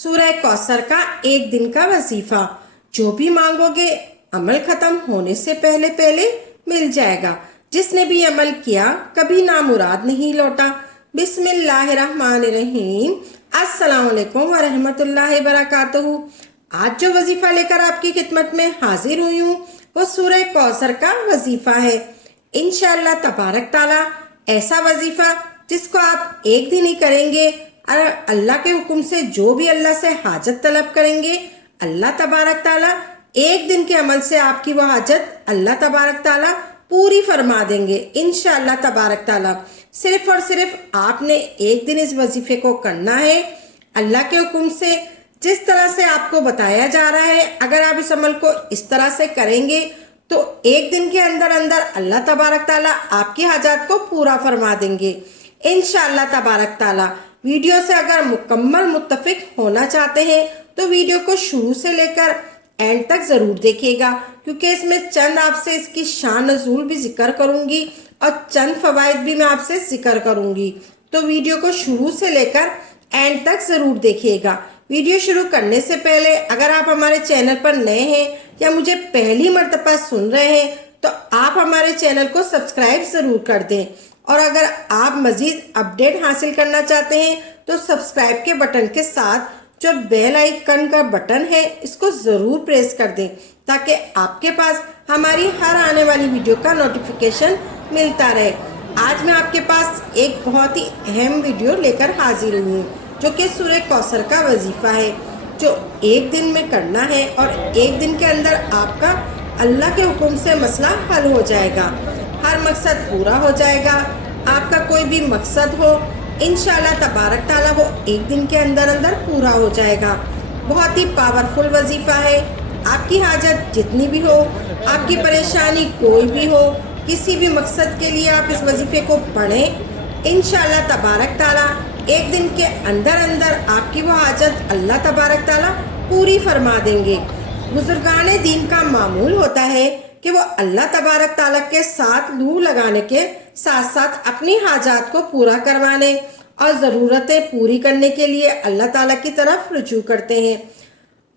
सूरह कौसर का एक दिन का वजीफा। जो भी मांगोगे अमल खत्म होने से पहले पहले मिल जाएगा। जिसने भी अमल किया कभी नामुराद नहीं लौटा। बिस्मिल्लाहिर्रहमानिर्रहीम। अस्सलाम वालेकुम व रहमतुल्लाहि बरकातहू। आज जो वजीफा लेकर आपकी खिदमत में हाजिर हुई हूँ वो सूरह कौसर का वजीफा है। इंशाअल्लाह तबारक ताला ऐसा वजीफा जिसको आप एक दिन ही करेंगे और अल्लाह के हुक्म से जो भी अल्लाह से हाजत तलब करेंगे अल्लाह तबारक ताला एक दिन के अमल से आपकी वो हाजत अल्लाह तबारक ताला पूरी फरमा देंगे इंशाअल्लाह तबारक ताला। सिर्फ और सिर्फ आपने एक दिन इस वजीफे को करना है अल्लाह के हुक्म से जिस तरह से आपको बताया जा रहा है। अगर आप इस अमल को इस तरह से करेंगे तो एक दिन के अंदर अंदर अल्लाह तबारक ताला आपकी हाजात को पूरा फरमा देंगे इंशाअल्लाह तबारक ताला। वीडियो से अगर मुकम्मल मुत्तफिक होना चाहते हैं तो वीडियो को शुरू से लेकर एंड तक जरूर देखिएगा, क्योंकि इसमें चंद आपसे इसकी शान नज़ूल भी जिक्र करूंगी और चंद फवाइद भी मैं आपसे जिक्र करूंगी। तो वीडियो को शुरू से लेकर एंड तक जरूर देखिएगा। वीडियो शुरू करने से पहले अगर आप हमारे चैनल पर नए हैं या मुझे पहली मर्तबा सुन रहे हैं तो आप हमारे चैनल को सब्सक्राइब जरूर कर दें, और अगर आप मजीद अपडेट हासिल करना चाहते हैं तो सब्सक्राइब के बटन के साथ जो बेल आइकन का बटन है इसको ज़रूर प्रेस कर दें ताकि आपके पास हमारी हर आने वाली वीडियो का नोटिफिकेशन मिलता रहे। आज मैं आपके पास एक बहुत ही अहम वीडियो लेकर हाजिर हुई हूँ जो कि सूरह कौसर का वजीफ़ा है, जो एक दिन में करना है और एक दिन के अंदर आपका अल्लाह के हुक्म से मसला हल हो जाएगा, हर मकसद पूरा हो जाएगा। आपका कोई भी मकसद हो इंशाअल्लाह तबारक ताला वो एक दिन के अंदर अंदर पूरा हो जाएगा। बहुत ही पावरफुल वजीफ़ा है। आपकी हाजत जितनी भी हो, आपकी परेशानी कोई भी हो, किसी भी मकसद के लिए आप इस वजीफ़े को पढ़ें इंशाअल्लाह तबारक ताला एक दिन के अंदर अंदर आपकी वो हाजत अल्लाह तबारक ताला पूरी फरमा देंगे। बुजुर्गाने दीन का मामूल होता है कि वो अल्लाह तबारक ताला के साथ लू लगाने के साथ साथ अपनी हाजात को पूरा करवाने और ज़रूरतें पूरी करने के लिए अल्लाह ताला की तरफ रुजू करते हैं।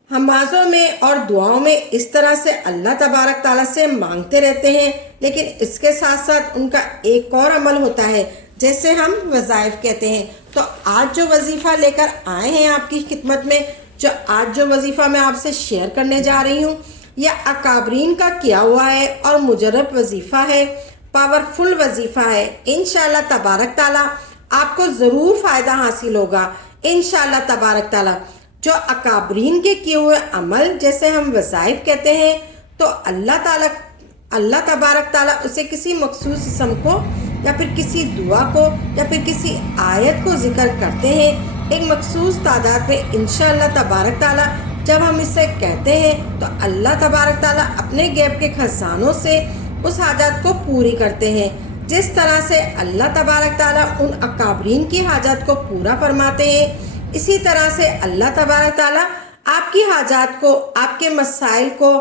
नमाज़ों में और दुआओं में इस तरह से अल्लाह तबारक ताला से मांगते रहते हैं, लेकिन इसके साथ साथ उनका एक और अमल होता है जैसे हम वज़ाइफ कहते हैं। तो आज जो वजीफ़ा लेकर आए हैं आपकी खिदमत में, जो आज जो वजीफ़ा मैं आपसे शेयर करने जा रही हूँ यह अकाबरीन का किया हुआ है और मुजरब वजीफ़ा है, पावरफुल वजीफ़ा है। इंशाअल्लाह तबारक ताला आपको ज़रूर फ़ायदा हासिल होगा इंशाअल्लाह तबारक ताला। जो अकाबरीन के किए हुए अमल जैसे हम वज़ाइफ कहते हैं तो अल्लाह तबारक ताला उसे किसी मखसूस किस्म को या फिर किसी दुआ को या फिर किसी आयत को जिक्र करते हैं एक मखसूस तादाद में इंशाअल्लाह तबारक ताला। जब हम इसे कहते हैं तो अल्लाह तबारक ताला अपने गैब के खजानों से उस हाजत को पूरी करते हैं। जिस तरह से अल्लाह तबारक ताला उन अकाबरीन की हाजत को पूरा फरमाते हैं, इसी तरह से अल्लाह तबारक ताला आपकी हाजत को, आपके मसाइल को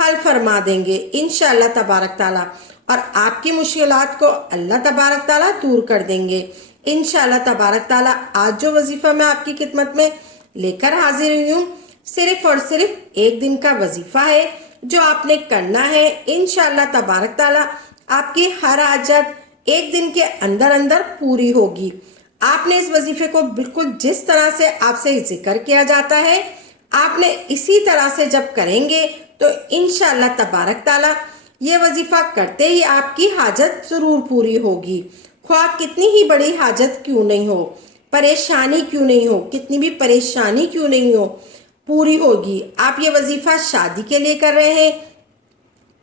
हल फरमा देंगे इंशाअल्लाह तबारक ताला, और आपकी मुश्किलात को अल्लाह तबारक ताला दूर कर देंगे इंशाअल्लाह तबारक ताला। आज जो वजीफ़ा मैं आपकी खिदमत में लेकर हाजिर हुई हूँ सिर्फ और सिर्फ एक दिन का वजीफ़ा है जो आपने करना है इंशाअल्लाह तबारक ताला। आपकी हर हाजत एक दिन के अंदर अंदर पूरी होगी। आपने इस वजीफ़े को बिल्कुल जिस तरह से आपसे जिक्र किया जाता है आपने इसी तरह से जब करेंगे तो इंशाअल्लाह तबारक ताला ये वजीफ़ा करते ही आपकी हाजत ज़रूर पूरी होगी। ख्वाह कितनी ही बड़ी हाजत क्यों नहीं हो, परेशानी क्यों नहीं हो, कितनी भी परेशानी क्यों नहीं हो, पूरी होगी। आप ये वजीफ़ा शादी के लिए कर रहे हैं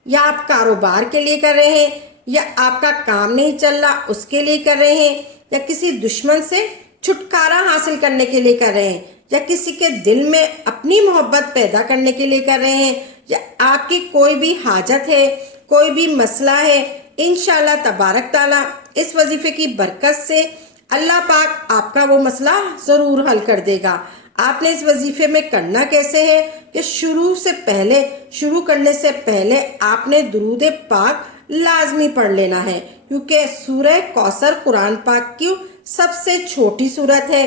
या आप कारोबार के लिए कर रहे हैं या आपका काम नहीं चल रहा उसके लिए कर रहे हैं या किसी दुश्मन से छुटकारा हासिल करने के लिए कर रहे हैं या किसी के दिल में अपनी मोहब्बत पैदा करने के लिए कर रहे हैं या आपकी कोई भी हाजत है, कोई भी मसला है, इंशाअल्लाह तबारक ताला इस वजीफ़े की बरकत से अल्लाह पाक आपका वो मसला ज़रूर हल कर देगा। आपने इस वजीफ़े में करना कैसे है कि शुरू करने से पहले आपने दुरूद पाक लाजमी पढ़ लेना है, क्योंकि सूरह कौसर कुरान पाक की सबसे छोटी सूरत है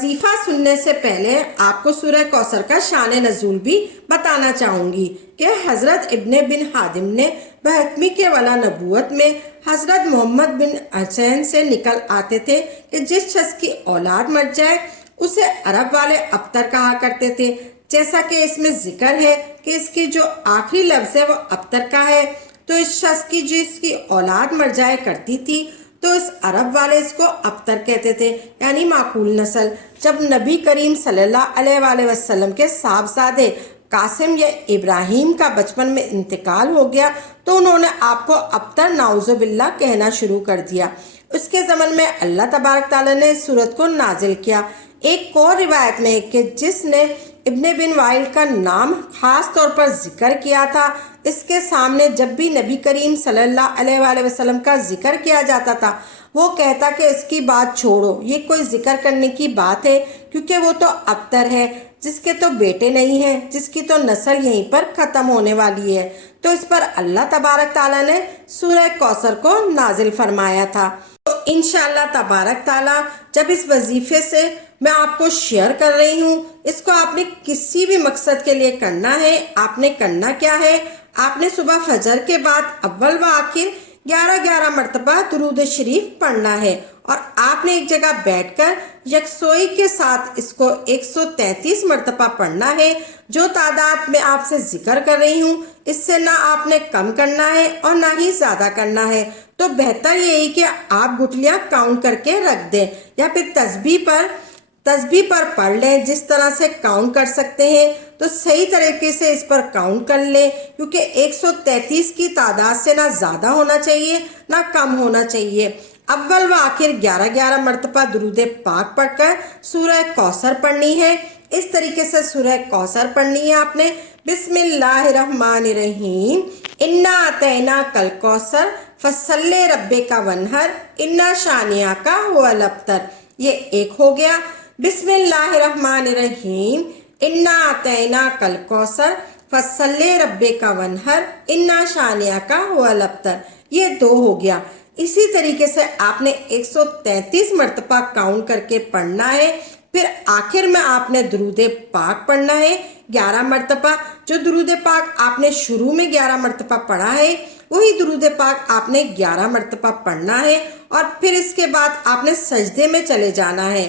وظیفہ سننے سے پہلے آپ کو سورہ کوثر کا شان نزول بھی بتانا چاہوں گی کہ حضرت ابن بن حادم نے بحتمی کے ولا نبوت میں حضرت محمد بن حسین سے نکل آتے تھے کہ جس شخص کی اولاد مر جائے اسے عرب والے ابتر کہا کرتے تھے، جیسا کہ اس میں ذکر ہے کہ اس کی جو آخری لفظ ہے وہ ابتر کا ہے، تو اس شخص کی جس کی اولاد مر جائے کرتی تھی تو اس عرب والے اس کو ابتر کہتے تھے، یعنی معقول نسل۔ جب نبی کریم صلی اللہ علیہ وآلہ وسلم کے صاحبزادے قاسم یا ابراہیم کا بچپن میں انتقال ہو گیا تو انہوں نے آپ کو ابتر نعوذ باللہ کہنا شروع کر دیا۔ اس کے زمن میں اللہ تبارک تعالیٰ نے اس سورت کو نازل کیا۔ ایک اور روایت میں کہ جس نے ابن بن وائل کا نام خاص طور پر ذکر کیا تھا، اس کے سامنے جب بھی نبی کریم صلی اللہ علیہ وآلہ وسلم کا ذکر کیا جاتا تھا وہ کہتا کہ اس کی بات چھوڑو، یہ کوئی ذکر کرنے کی بات ہے کیونکہ وہ تو ابتر ہے، جس کے تو بیٹے نہیں ہیں، جس کی تو نسل یہیں پر ختم ہونے والی ہے۔ تو اس پر اللہ تبارک تعالیٰ نے سورہ کوثر کو نازل فرمایا تھا۔ تو انشاءاللہ تبارک تعالیٰ جب اس وظیفے سے میں آپ کو شیئر کر رہی ہوں، اس کو آپ نے کسی بھی مقصد کے لیے کرنا ہے۔ آپ نے کرنا کیا ہے؟ آپ نے صبح فجر کے بعد اول و آخر 11 مرتبہ درود شریف پڑھنا ہے، اور آپ نے ایک جگہ بیٹھ کر یکسوئی کے ساتھ اس کو 133 مرتبہ پڑھنا ہے۔ جو تعداد میں آپ سے ذکر کر رہی ہوں اس سے نہ آپ نے کم کرنا ہے اور نہ ہی زیادہ کرنا ہے۔ تو بہتر یہی کہ آپ گٹلیاں کاؤنٹ کر کے رکھ دیں یا پھر تسبیح پر پڑھ لیں، جس طرح سے کاؤنٹ کر سکتے ہیں تو صحیح طریقے سے اس پر کاؤنٹ کر لیں، کیونکہ 133 کی تعداد سے نہ زیادہ ہونا چاہیے نہ کم ہونا چاہیے۔ اول و آخر 11 مرتبہ درود پاک پڑھ کر سورہ کوثر پڑھنی ہے۔ اس طریقے سے سورہ کوثر پڑھنی ہے آپ نے۔ بسم اللہ الرحمن الرحیم، انا اعطیناک الکوثر فصلی ربک وانحر انا شانئک ھو الابتر۔ یہ ایک ہو گیا۔ بسم اللہ الرحمن الرحیم، انا اعطیناک الکوثر فصلی ربک وانحر انا شانئک ھو الابتر۔ یہ 2 ہو گیا۔ اسی طریقے سے آپ نے 133 مرتبہ کاؤنٹ کر کے پڑھنا ہے۔ پھر آخر میں آپ نے درود پاک پڑھنا ہے 11 مرتبہ۔ جو درود پاک آپ نے شروع میں 11 مرتبہ پڑھا ہے وہی درود پاک آپ نے 11 مرتبہ پڑھنا ہے، اور پھر اس کے بعد آپ نے سجدے میں چلے جانا ہے۔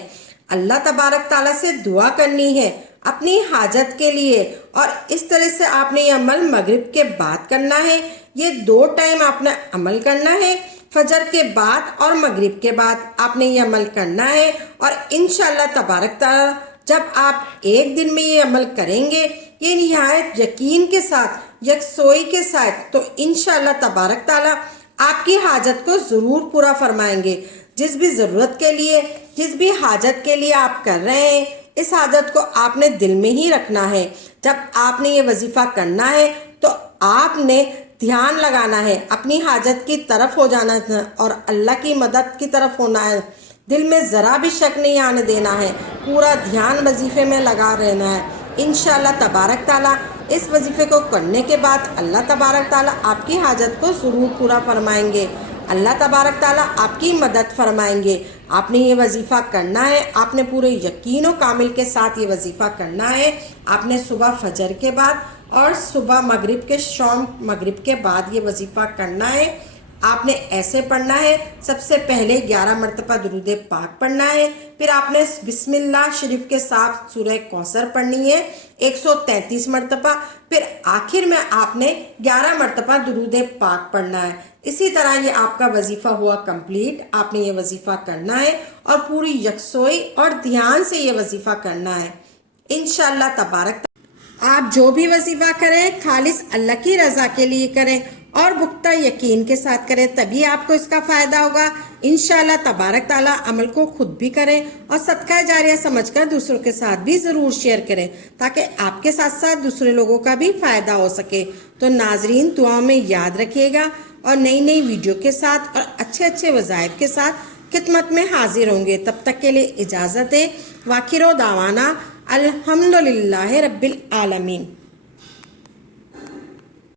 اللہ تبارک تعالیٰ سے دعا کرنی ہے اپنی حاجت کے لیے، اور اس طرح سے آپ نے یہ عمل مغرب کے بعد کرنا ہے۔ یہ 2 ٹائم آپ نے عمل کرنا ہے، فجر کے بعد اور مغرب کے بعد آپ نے یہ عمل کرنا ہے۔ اور انشاءاللہ تبارک تعالیٰ جب آپ ایک دن میں یہ عمل کریں گے یہ نہایت یقین کے ساتھ، یکسوئی کے ساتھ، تو انشاءاللہ تبارک تعالیٰ آپ کی حاجت کو ضرور پورا فرمائیں گے۔ جس بھی ضرورت کے لیے، جس بھی حاجت کے لیے آپ کر رہے ہیں، اس حاجت کو آپ نے دل میں ہی رکھنا ہے۔ جب آپ نے یہ وظیفہ کرنا ہے تو آپ نے دھیان لگانا ہے، اپنی حاجت کی طرف ہو جانا ہے اور اللہ کی مدد کی طرف ہونا ہے۔ دل میں ذرا بھی شک نہیں آنے دینا ہے، پورا دھیان وظیفے میں لگا رہنا ہے۔ انشاءاللہ تبارک تعالیٰ اس وظیفے کو کرنے کے بعد اللہ تبارک تعالیٰ آپ کی حاجت کو ضرور پورا فرمائیں گے۔ اللہ تبارک تعالیٰ آپ کی مدد فرمائیں گے۔ آپ نے یہ وظیفہ کرنا ہے، آپ نے پورے یقین و کامل کے ساتھ یہ وظیفہ کرنا ہے۔ آپ نے صبح فجر کے بعد اور صبح مغرب کے شام مغرب کے بعد یہ وظیفہ کرنا ہے۔ آپ نے ایسے پڑھنا ہے، سب سے پہلے 11 مرتبہ درود پاک پڑھنا ہے، پھر آپ نے بسم اللہ شریف کے ساتھ سورہ کوثر پڑھنی ہے 133 مرتبہ، پھر آخر میں آپ نے 11 مرتبہ درود پاک پڑھنا ہے۔ اسی طرح یہ آپ کا وظیفہ ہوا کمپلیٹ۔ آپ نے یہ وظیفہ کرنا ہے اور پوری یکسوئی اور دھیان سے یہ وظیفہ کرنا ہے انشاءاللہ تبارک۔ آپ جو بھی وظیفہ کریں خالص اللہ کی رضا کے لیے کریں اور پختہ یقین کے ساتھ کریں، تبھی آپ کو اس کا فائدہ ہوگا انشاءاللہ تبارک تعالیٰ۔ عمل کو خود بھی کریں اور صدقہ جاریہ سمجھ کر دوسروں کے ساتھ بھی ضرور شیئر کریں تاکہ آپ کے ساتھ ساتھ دوسرے لوگوں کا بھی فائدہ ہو سکے۔ تو ناظرین دعاؤں میں یاد رکھیے گا اور نئی ویڈیو کے ساتھ اور اچھے وظائف کے ساتھ خدمت میں حاضر ہوں گے۔ تب تک کے لیے اجازت ہے۔ واخر دعوانا الحمدللہ رب العالمین۔